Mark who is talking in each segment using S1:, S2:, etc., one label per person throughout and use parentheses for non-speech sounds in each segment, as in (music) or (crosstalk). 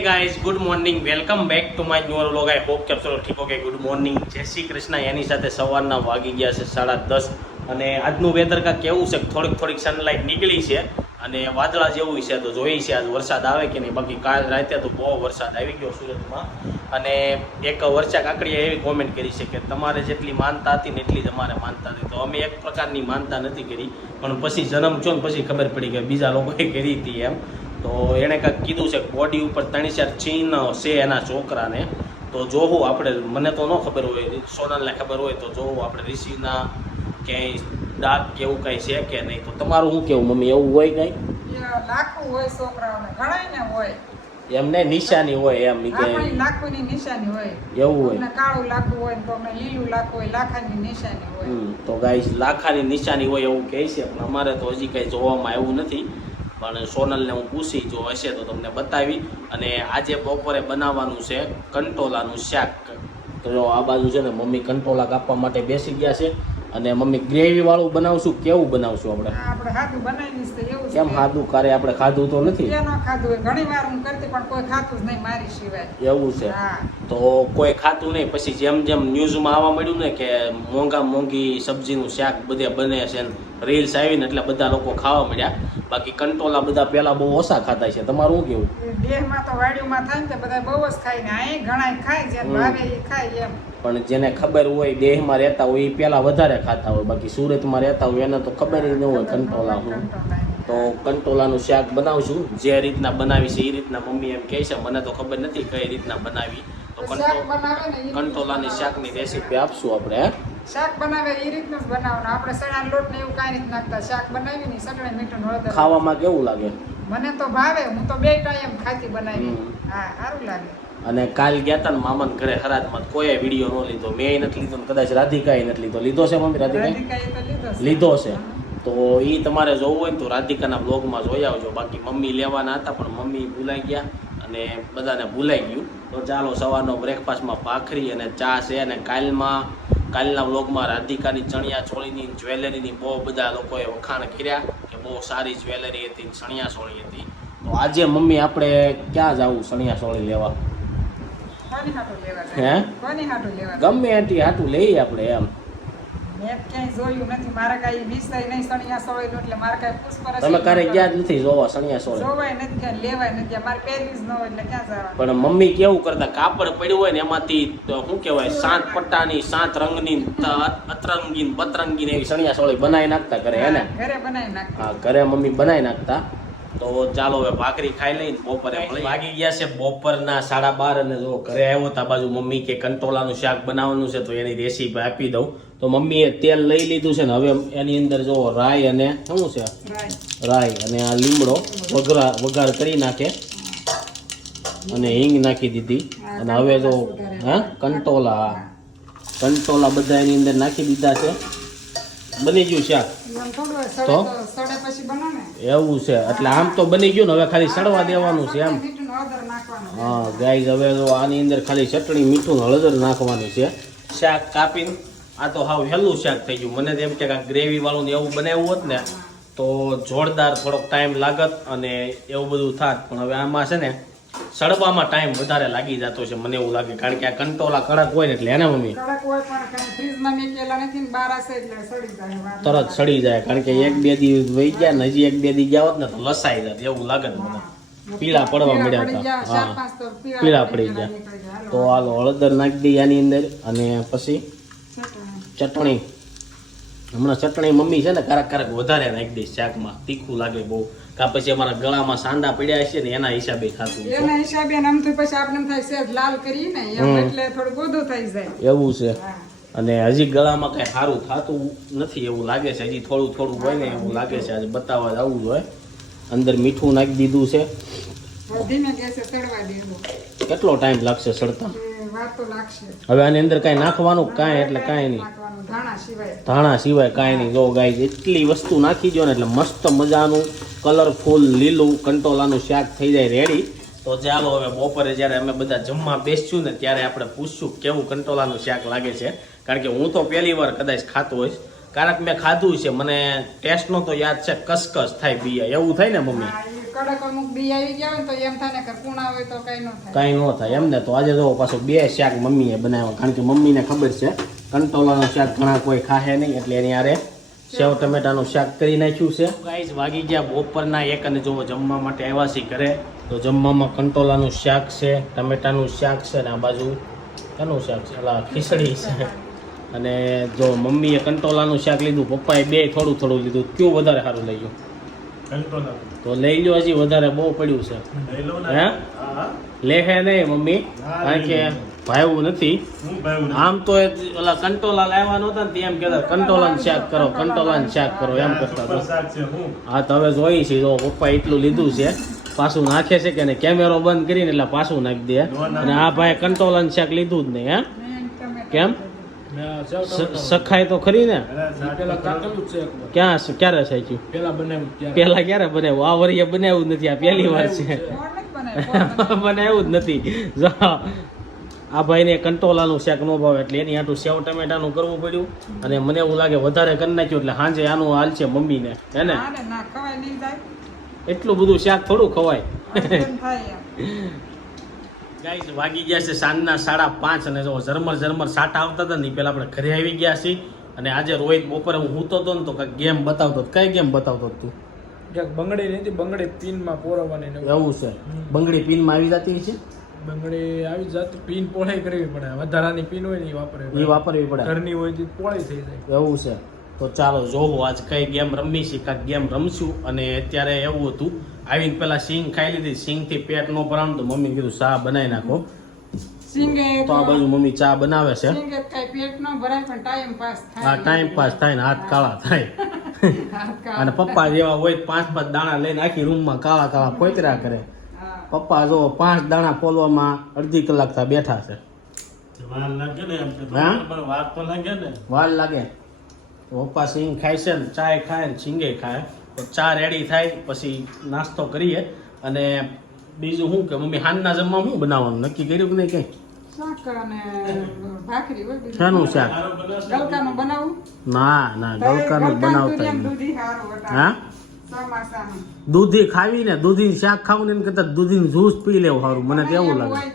S1: Guys good morning welcome back to my new vlog I hope કે ચલો ઠીક okay good morning જય શ્રી કૃષ્ણ. એની સાથે સવારના વાગી ગયા છે સાડા દસ. અને આજનું વેધર કાંક કેવું છે? થોડીક થોડીક સનલાઇટ નીકળી છે. અને વાદળા જેવું છે તો જોઈએ છે આજ વરસાદ આવે કે નહીં? બાકી કાલ રાતે તો બહુ વરસાદ આવી ગયો સુરતમાં. અને એક વર્ષા કાકડીએ એવી કોમેન્ટ કરી છે કે તમારે જેટલી માનતા હતી ને એટલી જ અમારે માનતા હતી. તો અમે એક પ્રકારની માનતા નથી કરી. પણ પછી જન્મ છો ને પછી ખબર પડી કે બીજા લોકોએ કરી હતી એમ. તો એણે કાંઈક કીધું છે બોડી ઉપર ત્રણ ચાર ચીન છે એના છોકરાને. તો જોવું આપણે મને તો ન ખબર હોય સોનલને ખબર હોય તો જોવું આપણે ઋષિના ક્યાંય દાંત કે એવું કાંઈ છે કે નહીં. તો તમારું શું કેવું મમ્મી એવું હોય કંઈ?
S2: લાખું હોય છોકરાઓને હોય.
S1: એમને નિશાની હોય એમ કે
S2: લાખોની નિશાની હોય.
S1: એવું હોય.
S2: કાળું લાખું હોય તો લીલું લાખું હોય લાખાની નિશાની હોય.
S1: તો ગાઈસ લાખાની નિશાની હોય એવું કહે છે પણ અમારે તો હજી કઈ જોવામાં આવ્યું નથી. પણ સોનલને હું પૂછી જો હશે તો તમને બતાવી. અને આજે બપોરે બનાવવાનું છે કંટોલાનું શાક. તો આ બાજુ છે ને મમ્મી કંટોલા કાપવા માટે બેસી ગયા છે. અને મમ્મી ગ્રેવી વાળું બનાવશું કેવું બનાવશું આપણે?
S2: આપણે હાથું બનાવી છે એવું
S1: કેમ સાદું કરે આપણે ખાધું તો નથી.
S2: કે ખાધું? હોય ઘણી વાર હું કરતી પણ કોઈ ખાતું જ નહીં મારી સિવાય.
S1: એવું છે. તો કોઈ ખાતું નહીં પછી જેમ જેમ ન્યૂઝમાં આવવા મળ્યું ને કે મોંઘા મોંઘી સબ્જીનું શાક બધે બને છે રીલ્સ આવીને એટલે બધા લોકો ખાવા મળ્યા બાકી કંટોલા બધા પહેલા બહુ ઓછા ખાતા છે. તમારું શું કેવું?
S2: દેહમાં તો વાડીમાં થાય ને બધા બહુ જ ખાય ને અહીં ઘણા ખાય
S1: જે
S2: ભાવે એ ખાય એમ.
S1: પણ જેને ખબર હોય દેહમાં રહેતા હોય એ પહેલાં વધારે ખાતા હોય. બાકી સુરતમાં રહેતા હોય એને તો ખબર જ ન હોય કંટોલા શું. તો કંટોલાનું શાક બનાવશું. જે રીતના બનાવી છે એ રીતના મમ્મી એમ કહે છે. મને તો ખબર નથી કઈ રીતના બનાવી. તો
S2: શાક બનાવે ને
S1: કંટોલાની શાકની રેસીપી આપશું આપણે?
S2: શાક બનાવે એ રીતનું જ બનાવવાનું. આપણે ચણા લોટ ને એવું કાંઈ નથી નાખતા. શાક બનાવી ને ચટણી મીઠું હળદર
S1: ખાવામાં કેવું લાગે?
S2: મને તો ભાવે. હું તો બે ટાઈમ ખાતી બનાવી. હા સારું લાગે.
S1: અને કાલ ગયા હતા ને મામાના ઘરે હરાજમાં. કોઈ વીડિયો ન લીધો. મેં નથી લીધો ને કદાચ રાધિકાએ નથી લીધો. લીધો છે મમ્મી રાધિકાએ?
S2: લીધો છે.
S1: તો એ તમારે જોવું હોય ને તો રાધિકાના બ્લોગમાં જોઈ આવજો. બાકી મમ્મી લેવાના હતા પણ મમ્મી ભૂલાઈ ગયા અને બધાને ભૂલાઈ ગયું. તો ચાલો સવારનો બ્રેકફાસ્ટમાં ભાખરી અને ચા છે અને કાલમાં કાલના બ્લોગમાં રાધિકાની ચણિયા ચોળીની જ્વેલરીની બહુ બધા લોકોએ વખાણ કર્યા કે બહુ સારી જ્વેલરી હતી ચણિયા ચોળી હતી. તો આજે મમ્મી આપણે ક્યાં જવું ચણિયા ચોળી લેવા? હે? ગમે એટી હાટું લઈએ આપણે એમ. તમે ક્યારે ગયા જ નથી જોવા
S2: ક્યાં જવાનું?
S1: પણ મમ્મી કેવું કરતા? કાપડ પડ્યું હોય ને એમાંથી શું કહેવાય? સાત પટ્ટાની સાત રંગની અતરંગી બતરંગી ને એવી સણિયા સોળી બનાવી નાખતા ઘરે હે ને?
S2: ઘરે બનાવી નાખતા.
S1: ઘરે મમ્મી બનાવી નાખતા. તો ચાલો હવે ભાખરી ખાઈ લઈને બપોરે. વાગી ગયા છે બપોરના સાડા બાર અને જો ઘરે આવ્યો તા બાજુ મમ્મી કે કંટોલાનું શાક બનાવવાનું છે તો એની રેસીપી આપી દઉં. તો મમ્મીએ તેલ લઈ લીધું છે ને હવે એની અંદર જો રાઈ અને શું છે?
S2: રાઈ.
S1: અને આ લીમડો વઘરા વઘાર કરી નાખે. અને હિંગ નાખી દીધી. અને હવે જો હા? કંટોલા. કંટોલા બધા એની અંદર નાખી દીધા છે. બની ગયું શાક. તો? એવું છે. એટલે આમ તો બની ગયું ને હવે ખાલી સડવા દેવાનું છે એમ. હા ગાય હવે તો આની અંદર ખાલી ચટણી મીઠું હળદર નાખવાનું છે. શાક કાપીને આ તો હાવ હેલું શાક થઈ ગયું. મને એમ કે ગ્રેવી વાળું ને એવું બનાવ્યું હોત ને તો જોરદાર થોડોક ટાઈમ લાગત અને એવું બધું થાત. પણ હવે આમાં છે ને સડવામાં ટાઈમ વધારે લાગી જતો છે મને એવું લાગે. કારણ કે આ કંટોલા કડક હોય ને એટલે એના મમ્મી?
S2: જાય
S1: તરત સડી જાય કારણ કે એક બે દી વહી ગયા ને હજી એક બે દી ગયા હોત ને તો લસાઈ જાત એવું લાગે ને મને. પીળા પડવા મળ્યા હતા. હા.
S2: પીળા પડી ગયા.
S1: તો હાલો હળદર નાખી દઈએ આની અંદર અને પછી
S2: ચટણી.
S1: ચટણી. હમણાં ચટણી મમ્મી છે ને કારક કારક વધારે નાખી દઈશ શાકમાં. તીખું લાગે બહુ. કા પછી અમારા ગળામાં સાંડા પડ્યા છે ને એના હિસાબે ખાતું
S2: એના હિસાબે આમ તો પછી આપણે થાય છે લાલ કરી ને એમ એટલે થોડું ગોદું થઈ જાય.
S1: એવું છે. અને હજી ગળામાં કઈ સારું થતું નથી એવું લાગે છે. હજી થોડું થોડું હોય ને એવું લાગે છે. આજે બતાવવા જવું જોઈએ અંદર મીઠું નાખી દીધું છે. કેટલો ટાઈમ લાગશે સડતા હવે આની અંદર કાંઈ નાખવાનું? કાંઈ એટલે કાંઈ નહીં.
S2: ધાણા સિવાય.
S1: કાંઈ નહીં. જો ગાય એટલી વસ્તુ નાખી દો ને એટલે મસ્ત મજાનું કલરફુલ લીલું કંટોલાનું શાક થઈ જાય રેડી તો ચાલો હવે બપોરે જ્યારે અમે બધા જમવા બેસશું ને ત્યારે આપણે પૂછશું કેવું કંટોલાનું શાક લાગે છે. કારણ કે હું તો પહેલી વાર કદાચ ખાતો હોઈશ. કારણ કે મેં ખાધું છે મને ટેસ્ટનો તો યાદ છે કસકસ થાય બિયા એવું થાય ને મમ્મી?
S2: કડક અમુક બી આવી ગયા હોય તો એમ થાય કે કુણા હોય તો કઈ ન થાય.
S1: કાંઈ ન થાય. એમ ને તો આજે જો પાછું બે શાક મમ્મીએ બનાવ્યા. કારણ કે મમ્મીને ખબર છે કંટોલાનું શાક ઘણા કોઈ ખાહે નહીં એટલે એની આરે સેવ ટમેટાનું શાક કરી નાખ્યું છે. ગાઈઝ વાગી ગયા બપોરના એક અને જો જમવા માટે આવ્યા છે ઘરે તો જમવામાં કંટોલાનું શાક છે ટમેટાનું શાક છે ને આ બાજુ શાનું શાક છે અલા ખીચડી છે. અને જો મમ્મીએ કંટોલાનું શાક લીધું પપ્પાએ બે થોડું થોડું લીધું કયું વધારે સારું લઈ ગયું? તો લઈ લો હજી વધારે બહુ પડ્યું છે. હે લે હે? નહીં મમ્મી કારણ કે ભાવ્યું નથી. આમ તો એ ઓલા કંટોલા લાવ્યા નતા ને એમ કહેતા કંટોલાનું શાક કરો કંટોલાનું શાક કરો. એમ કરતા હા. તો હવે જોઈ છે જો પપ્પા એટલું લીધું છે પાછું નાખે છે કે કેમેરો બંધ કરીને એટલે પાછું નાખી દે. અને આ ભાઈ કંટોલાનું શાક લીધું જ નહીં હે? કેમ? સખાય તો ખરી ને? ક્યાં ક્યારે સાચું
S3: પેલા
S1: ક્યારે બનાવ્યું? આ વરિયે બનાવ્યું જ નથી આ પહેલી વાર છે.
S2: નથી. (laughs) બનાવ્યું
S1: જ નથી. જો આ ભાઈને કંટોલાનું શાક ન ભાવે એટલે એની આટલું સેવ ટમેટાનું કરવું પડ્યું અને મને એવું લાગે વધારે કરી નાખ્યું એટલે સાંજે આનું હાલ છે મમ્મીને હે ને?
S2: ના ને ના ખવાય નહીં જાય
S1: એટલું બધું શાક થોડું ખવાય. ગાઈસ વાગી ગયા છે સાંજના સાડા પાંચ અને જો ઝરમર ઝરમર સાટા આવતા હતા ને પહેલાં આપણે ઘરે આવી ગયા છીએ. અને આજે રોહિત બપોરે હું હૂતો હતો ને તો કંઈક ગેમ બતાવતો હતો. કઈ ગેમ બતાવતો હતો તું?
S3: ક્યાંક બંગડી નથી બંગડી પીનમાં પોરવાની
S1: એવું. છે. બંગડી પીનમાં આવી જતી છે?
S3: બંગડી આવી જાત પીન પોળાઈ કરવી પડે. વધારાની પીન હોય ને એ વાપરે
S1: એ વાપરવી પડે.
S3: ઘરની હોય તો પોળી થઈ જાય.
S1: એવું છે. તો ચાલો જોવું આજ કઈ ગેમ રમી છે કાંઈક ગેમ રમશું. અને અત્યારે એવું હતું આવીને પેલા સિંગ ખાઈ લીધી. સિંગથી પેટ ન ભરાણું તો મમ્મી કીધું ચા બનાવી નાખો.
S2: સિંગે
S1: તો આ બાજુ મમ્મી ચા બનાવે છે.
S2: સિંગે કઈ પેટ ન ભરાય પણ ટાઈમ પાસ થાય.
S1: આ ટાઈમ પાસ થાય ને હાથ કાળા થાય. (laughs) અને પપ્પા જેવા હોય પાંચ પાંચ દાણા લઈને આખી રૂમમાં કાળા કાળા પોતર્યા કરે.
S2: હા.
S1: પપ્પા જો પાંચ દાણા ફોલવામાં અડધી કલાક થા બેઠા છે? વાર લાગે તો પપ્પા સિંગ ખાય છે ને ચાય ખાય ને સિંગે ખાય. તો ચા રેડી થાય પછી નાસ્તો કરીએ. અને બીજું શું કે મમ્મી હાનના જમવા શું બનાવવાનું? નક્કી કર્યું કે નહીં કઈ?
S2: શાક અને ભાખરી હોય બીજું.
S1: શાનું શાક? ના ના ગલકાનું બનાવતા. હા. દૂધી ખાવી ને દૂધી શાક ખાવું ને એના દૂધી જ્યુસ પી લેવું સારું મને કેવું લાગે.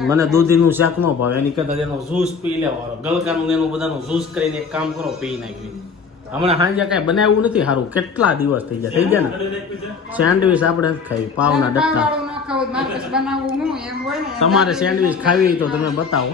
S2: મને દૂધી નું શાક
S1: ન ભાવે. એની કદાચ એનો જ્યુસ પી લેવાનો ગલકાનું ને એનું બધાનું જ્યુસ કરીને એક કામ કરો પી નાખવી હમણાં સાંજે કાંઈ બનાવ્યું નથી સારું કેટલા દિવસ થઈ ગયા? થઈ ગયા ને? સેન્ડવિચ આપણે જ ખાવી પાવના ડટ્ટા.
S2: પાવવાળું ન ખાવું, મારે પછી બનાવવું હું એમ હોય ને એમ
S1: તમારે સેન્ડવીચ ખાવી હોય તો તમે બતાવો.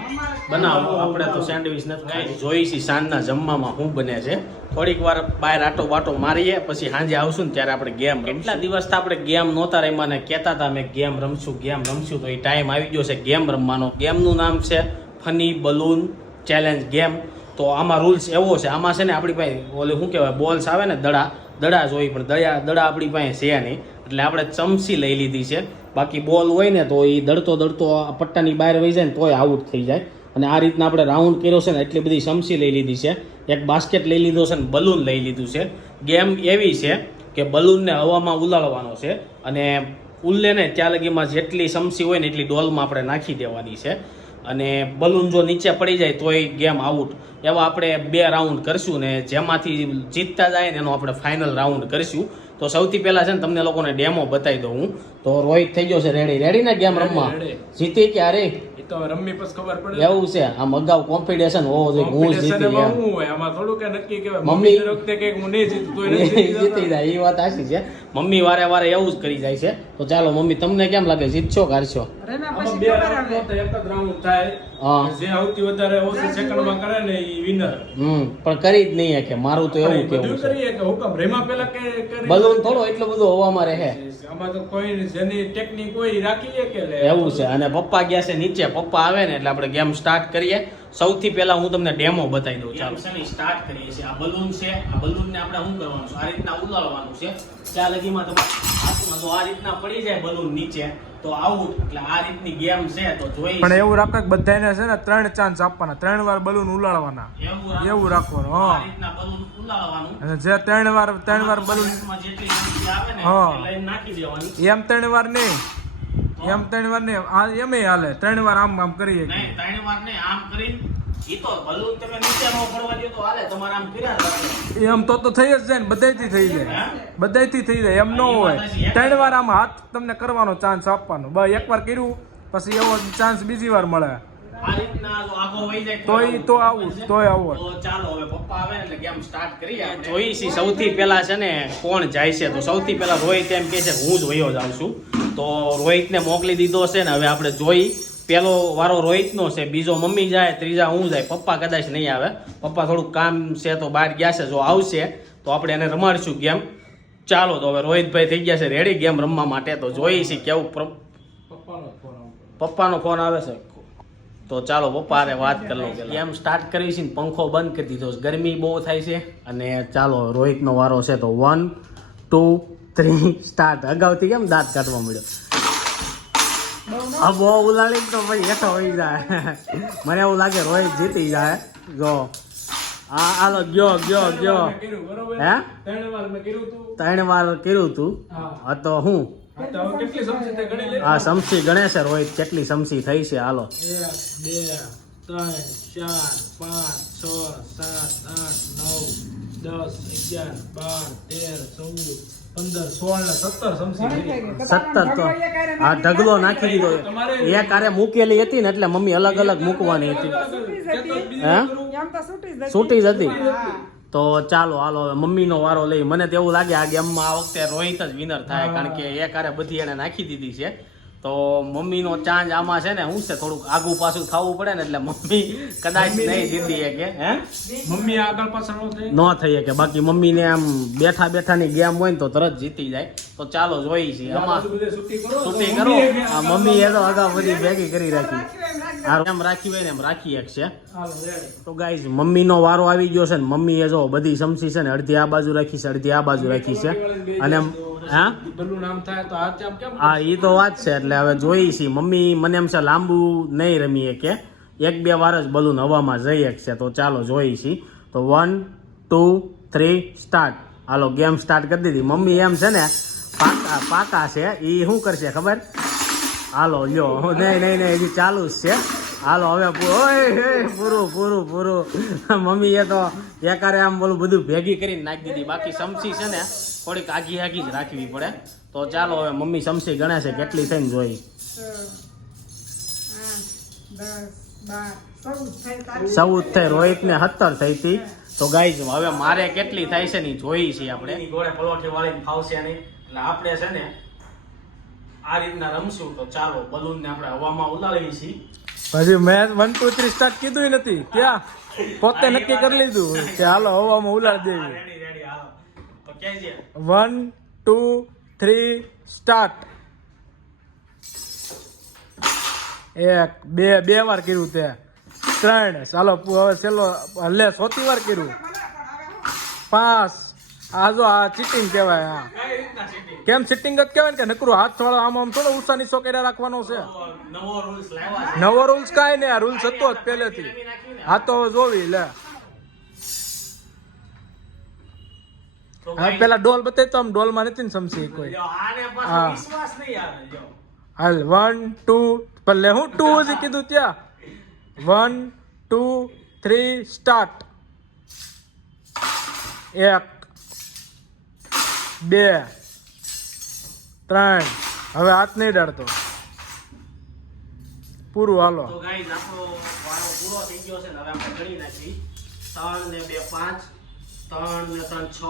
S1: બનાવો આપણે તો સેન્ડવિચ નથી ખાઈ. જોઈ છે સાંજના જમવામાં શું બને છે? થોડીક વાર બહાર આટો બાટો મારીએ પછી સાંજે આવશું ને ત્યારે આપણે ગેમ કેટલા દિવસ આપણે ગેમ નહોતા રમ્યા ને કહેતા હતા અમે ગેમ રમશું ગેમ રમશું તો એ ટાઈમ આવી ગયો છે ગેમ રમવાનો. ગેમનું નામ છે ફની બલૂન ચેલેન્જ ગેમ. તો આમાં રૂલ્સ એવો છે, આમાં છે ને આપણી પાસે ઓલું શું કહેવાય બોલ્સ આવે ને દડા દડા જોઈ પણ દડા દડા આપણી પાસે છે નહીં. એટલે આપણે ચમચી લઈ લીધી છે. બાકી બોલ હોય ને તો એ દડતો દડતો પટ્ટાની બહાર વહી જાય ને તોય આઉટ થઈ જાય. અને આ રીતના આપણે રાઉન્ડ કર્યો છે ને, એટલી બધી ચમચી લઈ લીધી છે. એક બાસ્કેટ લઈ લીધો છે ને બલૂન લઈ લીધું છે. ગેમ એવી છે કે બલૂનને હવામાં ઉલાળવાનો છે. અને ઉલ્લે ને ત્યાં લગીમાં જેટલી ચમચી હોય ને એટલી ડોલમાં આપણે નાખી દેવાની છે. અને બલૂન જો નીચે પડી જાય તોય ગેમ આઉટ એવા આપણે બે રાઉન્ડ કરશું ને જેમાંથી જીતતા જાય ને એનો આપણે ફાઇનલ રાઉન્ડ કરીશું. તો સૌથી પહેલા છે ને તમને લોકોને ડેમો બતાવી દઉં હું. તો રોહિત થઈ ગયો છે રેડી રેડી ને ગેમ રમવા. જીતી કે અરે
S3: એ તો રમી પછી ખબર પડે.
S1: એવું છે આમ અગાઉ કોમ્પિટિશન હોવો જોઈએ હું જીતી
S3: હોય આમાં થોડું કે નક્કી કહેવાય.
S1: મમ્મી-
S3: વખતે કે હું નહીં જીતું તો (laughs) જીતી
S1: જીતી જાય એ વાત સાચી છે. મમ્મી વારે વારે એવું જ કરી જાય છે. તો ચાલો મમ્મી તમને કેમ લાગે? જીતશો કે હારશો?
S2: પછી
S3: બે. તો એક જ round થાય.
S1: હા.
S3: જે સૌથી વધારે ઓછી સેકન્ડમાં કરે ને એ વિનર
S1: હમ પણ કરી જ નહીં કે મારું તો એવું કેવું
S3: કરીએ કે હુકમ. રેમા પેલા કે
S1: બલૂન થોડો એટલો બધો હવામાં રહે.
S3: આમાં તો કોઈ જેની ટેકનિક હોય એ રાખીએ કે
S1: એવું છે. અને પપ્પા ગયા છે નીચે. પપ્પા આવે ને એટલે આપણે ગેમ સ્ટાર્ટ કરીએ. સૌથી પહેલા હું તમને ડેમો બતાવી દઉં ચાલો. છે સ્ટાર્ટ કરીએ છીએ? આ બલૂન છે આ બલૂન ને આપણે શું કરવાનું છે? આ રીતના ઉલાળવાનું છે. ત્યાં લગીમાં તમારે હાથમાં આ રીતના પડી જાય બલૂન નીચે તો એટલે આ રીતની ગેમ છે તો જોઈ
S3: પણ એવું રાખો કે બધાને છે ને ત્રણ ચાન્સ આપવાના. ત્રણ વાર બલૂન ઉલાળવાના. એવું રાખવાનું, હા.
S1: રીતના બલૂન ઉલાળવાનું.
S3: અને જે ત્રણ વાર ત્રણ વાર બલૂન
S1: જેટલી આવે ને
S3: હા.
S1: એ લઈને નાખી દેવાની.
S3: એમ ત્રણ વાર નહીં. એમ ત્રણ વાર ને આ એમે હાલે ત્રણ વાર આમ આમ કરીએ
S1: નહીં ત્રણ વાર ને આમ કરી. ઈ તો balloon તમે નીચે ન પડવા દ્યો તો હાલે તમારે આમ કર્યા રાખો.
S3: એમ તો તો થઈ જ જાય ને બધાયથી થઈ જાય. બધાયથી થઈ જાય એમ ન હોય. ત્રણ વાર આમ હાથ તમને કરવાનો ચાન્સ આપવાનો. બસ એકવાર કર્યું પછી એવો ચાન્સ બીજી વાર મળે.
S1: આ રીતના જો આઘો વહી જાય
S3: તોય તો આવું તોય આવું
S1: તો ચાલો હવે પપ્પા આવે એટલે ગેમ સ્ટાર્ટ કરીએ જોઈ છી સૌથી પહેલા છે ને કોણ જાય છે? તો સૌથી પહેલા રોહિત એમ કહે છે હું જ વયો જાઉં છું. તો રોહિતને મોકલી દીધો છે ને હવે આપણે જોઈ. પેલો વારો રોહિતનો છે બીજો મમ્મી જાય ત્રીજા હું જાય. પપ્પા કદાચ નહીં આવે. પપ્પા થોડુંક કામ છે તો બહાર ગયા છે જો આવશે તો આપણે એને રમાડશું ગેમ. ચાલો તો હવે રોહિતભાઈ થઈ ગયા છે રેડી ગેમ રમવા માટે તો જોઈ છે કેવું પપ્પાનો ફોન આવે છે. તો ચાલો પપ્પા હારે વાત કરી લો ગેમ સ્ટાર્ટ કરી છે ને પંખો બંધ કરી દીધો ગરમી બહુ થાય છે અને ચાલો રોહિતનો વારો છે તો વન ટુ થ્રી સ્ટાર્ટ અગાઉથી કેમ દાંત કાઢવા મળ્યો? આ બહુ ઉલાડી તો ભાઈ હેઠો હોઈ જાય. મને એવું લાગે રોહિત જીતી જાય. જો. આ હાલો ગયો ગયો ગયો. હે? ત્રણ વાર કર્યું તું? હતો તો હું? આ સમસી ગણે છે રોહિત કેટલી સમસી થઈ છે હાલો.
S3: બે ત્રણ ચાર પાંચ છ સાત આઠ નવ દસ અગિયાર બાર તેર ચૌદ પંદર સોળ ને સત્તર સમસી કરી.
S2: તો. તમારે ઢગલો
S1: નાખી દીધો.
S3: તમારે-
S1: એક મૂકેલી હતી ને એટલે મમ્મી અલગ અલગ મૂકવાની હતી.
S2: છૂટી
S1: હે?
S2: છૂટી જ હતી.
S1: તો ચાલો હાલો હવે મમ્મીનો વારો લઈ. મને તો એવું લાગે આ ગેમમાં આ વખતે રોહિત જ વિનર થાય કારણ કે એક હારે બધી એને નાખી દીધી છે. તો મમ્મીનો ચાંજ આમાં છે ને શું છે થોડુંક આગુ પાછું થવું પડે ને એટલે મમ્મી કદાચ નહીં જીતી શકે હે?
S3: મમ્મી આગળ પાછળ નો થઈ?
S1: શકે બાકી મમ્મીને આમ બેઠા બેઠાની ગેમ હોય ને તો તરત જીતી જાય. તો ચાલો જોઈ છીએ. આમાં
S3: છૂટી કરો.
S1: આ મમ્મી એ તો અગાઉ બધી ભેગી કરી રાખી.
S2: એમ રાખી.
S1: હોય ને એમ રાખી એક છે તો ગાઈઝ મમ્મીનો વારો આવી ગયો છે ને મમ્મીએ જો બધી સમસી છે ને અડધી આ બાજુ રાખી છે અડધી આ બાજુ રાખી છે. અને હા?
S3: બલ્લુ નામ થાય તો આ ચાપ કેમ
S1: હા એ તો વાત છે એટલે હવે જોઈ છીએ મમ્મી મને એમ છે લાંબુ નહીં રમીએ કે. એક બે વાર જ બલૂન હવામાં જઈએ છે તો ચાલો જોઈ છીએ તો વન ટુ થ્રી સ્ટાર્ટ હાલો ગેમ સ્ટાર્ટ કરી દીધી. મમ્મી એમ છે ને પાકા પાકા છે. એ શું કરશે ખબર? હાલો લ્યો. નહીં નહીં નહીં હજી ચાલુ જ છે. હાલો હવે ઓય પૂરું પૂરું પૂરું. મમ્મીએ તો એકારે આમ બોલું બધું ભેગી કરીને નાખી દીધી. બાકી સમસી છે ને થોડીક આગી આગી જ રાખવી પડે. તો ચાલો હવે મમ્મી સમસી ગણે છે કેટલી થઈને જોઈ.
S2: છ, ચૌદ થઈ
S1: રોહિત ને સત્તર થઈ હતી. તો ગાઈઝ હવે મારે કેટલી થાય છે ને જોઈ છીએ આપણે. ગોળે પલોઠી વાળીને ફાવશે નહીં. એટલે આપણે છે ને આ રીતના રમશું. તો ચાલો બલૂન ને આપણે હવામાં ઉલાડીએ છીએ.
S3: હજી મેં વન ટુ થ્રી સ્ટાર્ટ કીધું નથી. ક્યાં? પોતે નક્કી કરી લીધું. કે હાલો હવામાં ઉલાડ દેવી
S1: રેડી રેડી હાલો તો ક્યાં છે
S3: વન ટુ થ્રી સ્ટાર્ટ. એક બે બે વાર કર્યું તે. ત્રણ. ચાલો હવે છેલ્લો લે સોતી વાર કર્યું. પાંચ. આ જો આ ચીટિંગ કહેવાય હા. કેમ સિટિંગ જ કહેવાય ને કે નકરું હાથ વાળો આમ આમ થોડો ઉષા નીચો કર્યા રાખવાનો છે.
S1: નવો રૂલ્સ છે.
S3: નવો રૂલ્સ કાંઈ નહીં આ રૂલ્સ હતો જ પહેલેથી. હા તો જોવી લે. હા પેલા ડોલ બતાવી તો આમ ડોલમાં નથી ને સમસી કોઈ.
S1: જો જો.
S3: હાલ વન ટુ પલ્લે હું ટુ હજી કીધું ત્યાં. વન ટુ થ્રી સ્ટાર્ટ એક બે ત્રણ. હવે હાથ નહીં ડરતો પૂરું હાલો.
S1: તો ગાઈઝ આપણો વારો પૂરો થઈ ગયો છે હવે આપણે ગણી નાખી ત્રણ ને બે પાંચ. ત્રણ ને ત્રણ છ.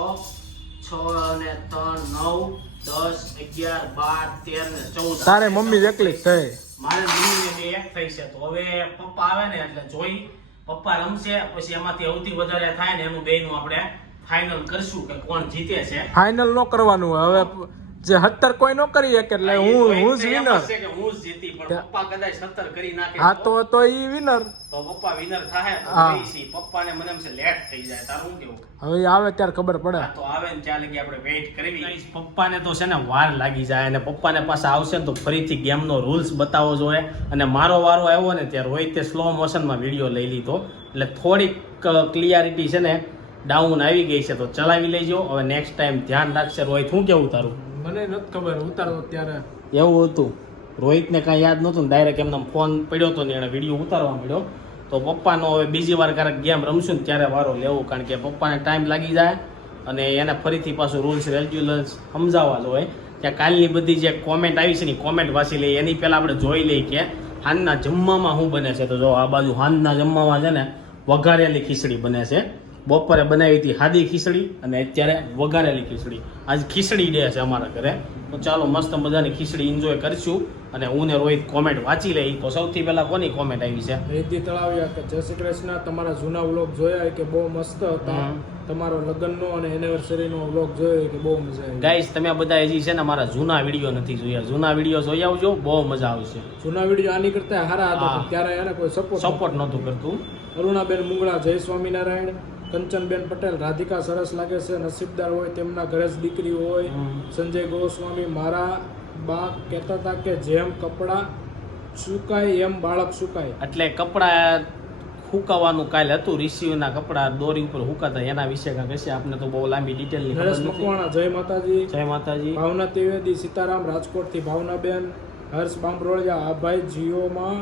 S1: છ ને ત્રણ નવ દસ અગિયાર બાર તેર ને ચૌદ.
S3: તારે મમ્મી એકલી થઈ.
S1: મારે મમ્મી એક થઈ છે. તો હવે પપ્પા આવે ને એટલે જોઈ પપ્પા રમશે પછી એમાંથી સૌથી વધારે થાય ને એનું બેનું આપણે ફાઇનલ કરશું કે કોણ જીતે છે.
S3: ફાઇનલ નો કરવાનું હવે જે હત્તર કોઈ નો કરી શકે એટલે હું હું જ વિનર
S1: હું જ જીતી પપ્પા કદાચ સત્તર કરી નાખે
S3: હા તો? તો ઈ વિનર
S1: તો પપ્પા વિનર થાય તો. પપ્પાને મને એમ છે લેટ થઈ જાય. તારું કેવું?
S3: હવે આવે ત્યારે ખબર પડે.
S1: તો આવે ને ત્યાં લગી આપણે વેઇટ કરવી. પપ્પાને તો છે ને વાર લાગી જાય અને પપ્પાને પાસે આવશે ને તો ફરીથી ગેમનો રૂલ્સ બતાવવો જોઈએ. અને મારો વારો આવ્યો ને ત્યારે રોહિતે સ્લો મોશનમાં વીડિયો લઈ લીધો. એટલે થોડીક ક્લિયરિટી છે ને ડાઉન આવી ગઈ છે તો ચલાવી લેજો. હવે નેક્સ્ટ ટાઈમ ધ્યાન રાખશે રોહિત. શું કેવું તારું?
S3: મને નથી ખબર. ઉતારો ત્યારે
S1: એવું હતું. રોહિતને કાંઈ યાદ નહોતું ને ડાયરેક્ટ એમને ફોન પડ્યો હતો ને એણે વીડિયો ઉતારવા મળ્યો તો પપ્પાનો હવે બીજી વાર ક્યારેક ગેમ રમશું ને ત્યારે વારો લેવું, કારણ કે પપ્પાને ટાઈમ લાગી જાય અને એને ફરીથી પાછું રૂલ્સ રેગ્યુલર્સ સમજાવવા જોઈએ. ત્યાં કાલની બધી જે કોમેન્ટ આવી છે ને કોમેન્ટ વાંચી લઈએ. એની પહેલાં આપણે જોઈ લઈએ કે હાનના જમવામાં શું બને છે. તો જો આ બાજુ હાનના જમવામાં છે ને, વઘારેલી ખીચડી બને છે. બપોરે બનાવી હતી સાદી ખીચડી અને અત્યારે વઘારેલી ખીચડી. આજ ખીચડી ડે છે અમારા ઘરે. તો ચાલો મસ્ત મજાની ખીચડી એન્જોય કરીશું. અને હું ને રોહિત કોમેન્ટ વાંચી લઈ તો સૌથી પહેલા કોની કોમેન્ટ આવી છે?
S3: રિદ્ધિ તળાવિયા કે જય શ્રી કૃષ્ણ તમારા જૂના વ્લોગ જોયા કે બહુ મસ્ત હતા. તમારો લગ્નનો અને એનિવર્સરીનો વ્લોગ જોયો કે બહુ મજા આવી.
S1: ગાઈસ તમે બધા હજી છે ને મારા જૂના વીડિયો નથી જોયા. જૂના વીડિયો જોઈ આવજો બહુ મજા આવશે.
S3: જૂના વીડિયો આની કરતા હારા હતા ત્યારે એને કોઈ સપોર્ટ
S1: સપોર્ટ નહોતું કરતું.
S3: અરુણાબેન મુંગળા જય સ્વામિનારાયણ. કંચનબેન પટેલ રાધિકા સરસ લાગે છે નસીબદાર હોય તેમના ઘરે જ દીકરી હોય. સંજય ગોસ્વામી મારા બા કહેતા હતા કે જેમ કપડાં સુકાય એમ બાળક સુકાય.
S1: એટલે કપડાં હુકાવાનું કાલ હતું. રિસીવના કપડાં દોરી ઉપર હુકાતા. એના વિશે કાંઈક હશે આપને તો બહુ લાંબી ડિટેલ
S3: નરેશ મકવાણા જય માતાજી.
S1: જય માતાજી.
S3: ભાવના ત્રિવેદી સીતારામ રાજકોટથી ભાવનાબેન હર્ષ બાંભરોળિયા આ ભાઈ જીઓમાં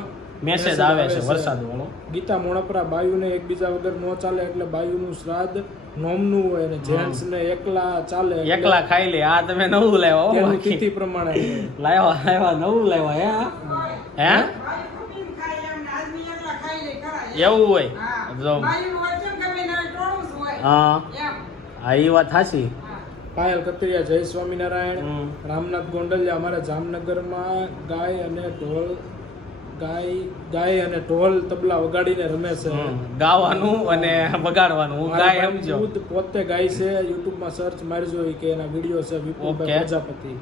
S1: મેસેજ આવે છે વરસાદ વાળો
S3: ગીતા મોણપરા બાયુને એકબીજા વગર ન ચાલે એટલે બાયુનું શ્રાદ્ધ નોમનું હોય અને જેન્ટ્સ ને એકલા ચાલે
S1: એકલા ખાઈ લે. આ તમે નવું લાવ્યા
S3: તિથિ પ્રમાણે.
S1: લાવ્યા લાવ્યા નવું લાવ્યા હે હે? એવું હોય? જો. હા. હા એ વાત સાચી
S3: પાયલ કતરિયા જય સ્વામિનારાયણ. રામનાથ ગોંડલિયા અમારા જામનગરમાં ગાય અને ઢોલ ગાય ગાય અને ઢોલ તબલા વગાડીને રમે છે.
S1: ગાવાનું અને વગાડવાનું. હું ગાય સમજો
S3: ખુદ પોતે ગાય છે યુટ્યુબમાં સર્ચ મારજો કે એના વીડિયો છે વિપુલભાઈ પ્રજાપતિ.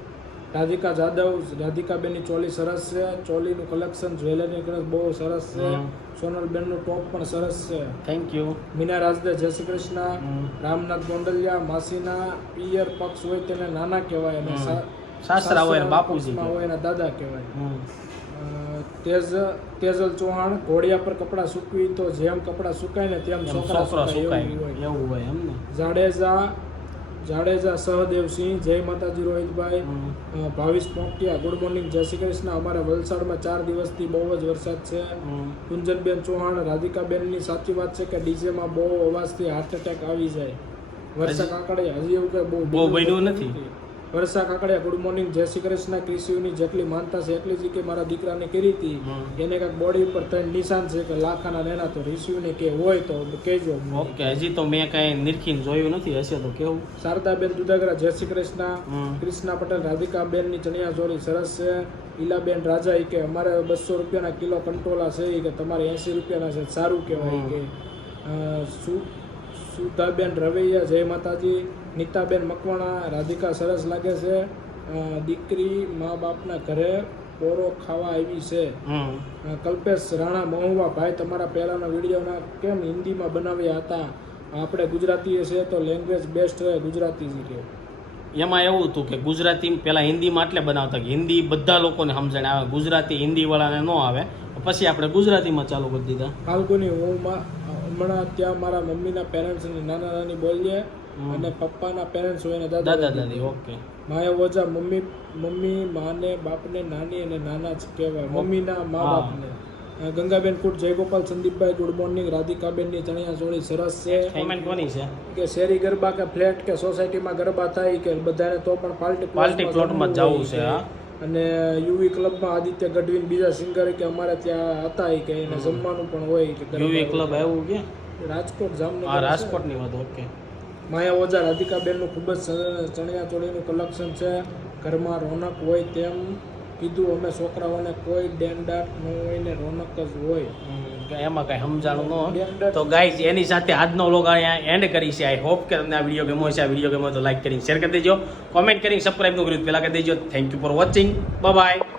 S3: રાધિકા જાદવ રાધિકાબેનની ચોલી સરસ છે ચોલીનું કલેક્શન જ્વેલરી કલેક્શન બહુ સરસ છે. સોનલબેનનું ટોપ પણ સરસ છે.
S1: થેન્ક યુ
S3: મીના રાજદે જય શ્રી કૃષ્ણ. રામનાથ ગોંડલિયા માસીના પિયર પક્ષ હોય તેને નાના કહેવાય અને.
S1: સાસરા હોય બાપુજી
S3: હોય એના દાદા કહેવાય. તેજ તેજલ ચૌહાણ ઘોડિયા પર કપડાં સૂકવી તો જેમ કપડાં સુકાય ને તેમ છોકરા સુકાય એવું હોય.
S1: એમ ને.
S3: જાડેજા જાડેજા સહદેવસિંહ જય માતાજી રોહિતભાઈ ભાવિશ પોંટિયા ગુડ મોર્નિંગ જય શ્રી કૃષ્ણ. અમારા વલસાડમાં ચાર દિવસથી બહુ જ વરસાદ છે. કુંજનબેન ચૌહાણ રાધિકાબેનની સાચી વાત છે કે ડીજેમાં બહુ અવાજથી હાર્ટ એટેક આવી જાય. વર્ષા કાકડે હજી એવું કે બહુ
S1: બહુ બન્યું નથી.
S3: વર્ષા કાકડિયા ગુડ મોર્નિંગ જય શ્રી કૃષ્ણ કૃષિની જેટલી માનતા છે એટલી જ કે મારા દીકરાને કરી હતી. એને કાંઈક બોડી ઉપર ત્રણ નિશાન છે કે લાખાના નેના તો રિસ્યુને કે હોય તો કહેજો.
S1: ઓકે હજી તો મેં કાંઈ નિરખીને જોયું નથી હશે તો કેવું?
S3: શારદાબેન દુધાગરા જય શ્રી કૃષ્ણ. કૃષ્ણા પટેલ રાધિકાબેનની ચણિયા ચોળી સરસ છે. ઈલાબેન રાજા એ કે અમારે બસો રૂપિયાના કિલો કંટોલા છે એ કે તમારે એંસી રૂપિયાના છે સારું કહેવાય કે. સુધાબેન રવૈયા જય માતાજી. નીતાબેન મકવાણા રાધિકા સરસ લાગે છે. દીકરી મા બાપના ઘરે પોરો ખાવા આવી છે. કલ્પેશ રાણા મહુવા ભાઈ તમારા પહેલાના વિડીયોના કેમ હિન્દીમાં બનાવ્યા હતા? આપણે ગુજરાતી છે તો લેંગ્વેજ બેસ્ટ છે ગુજરાતી શીખે કે
S1: એમાં એવું હતું કે ગુજરાતી પહેલાં હિન્દીમાં એટલે બનાવતા કે હિન્દી બધા લોકોને સમજણ આવે ગુજરાતી હિન્દીવાળાને ન આવે. પછી આપણે ગુજરાતીમાં ચાલુ કરી દીધા.
S3: ફાલ્ગુની હું હમણાં ત્યાં મારા મમ્મીના પેરેન્ટ્સની નાના નાની બોલીએ. અને પપ્પાના પેરેન્ટ્સ હોય ને દાદા
S1: દાદા ઓકે
S3: માયા ઓજા મમ્મી મમ્મી માને બાપને નાની અને નાના જ કહેવાય. મમ્મીના મા બાપને. ગંગાબેન કુટ જયગોપાલ સંદીપભાઈ ગુડ મોર્નિંગ રાધિકાબેનની ચણિયા ચોળી સરસ છે.
S1: કોમેન્ટ કોની છે?
S3: કે શેરી ગરબા કે ફ્લેટ કે સોસાયટીમાં ગરબા થાય કે બધાને તો પણ પાર્ટી
S1: પાર્ટી પ્લોટમાં જવું છે હા.
S3: અને યુવી ક્લબમાં આદિત્ય ગઢવીન બીજા સિંગર કે અમારે ત્યાં હતા કે એને જમવાનું પણ હોય કે
S1: યુવી ક્લબ આવ્યું કે?
S3: રાજકોટ જામનગર.
S1: રાજકોટની વાત ઓકે
S3: માયા ઓઝા રાધિકાબેનનું ખૂબ જ સરસ ચણિયા ચોળીનું કલેક્શન છે. ઘરમાં રોનક હોય તેમ કીધું અમે છોકરાઓને કોઈ ડેન્ડાટ ન હોય ને રોનક જ હોય.
S1: એમાં કઈ સમજાણું ન તો ગાઈઝ એની સાથે આજનો વ્લોગ અહીંયા એન્ડ કરી છે. આઈ હોપ કે તમને આ વીડિયો ગમ્યો છે આ વીડિયો ગમ્યો તો લાઈક કરીને શેર કરી દેજો. કોમેન્ટ કરીને સબસ્ક્રાઈબ ન કર્યું પહેલાં કરી દેજો. Thank you for watching bye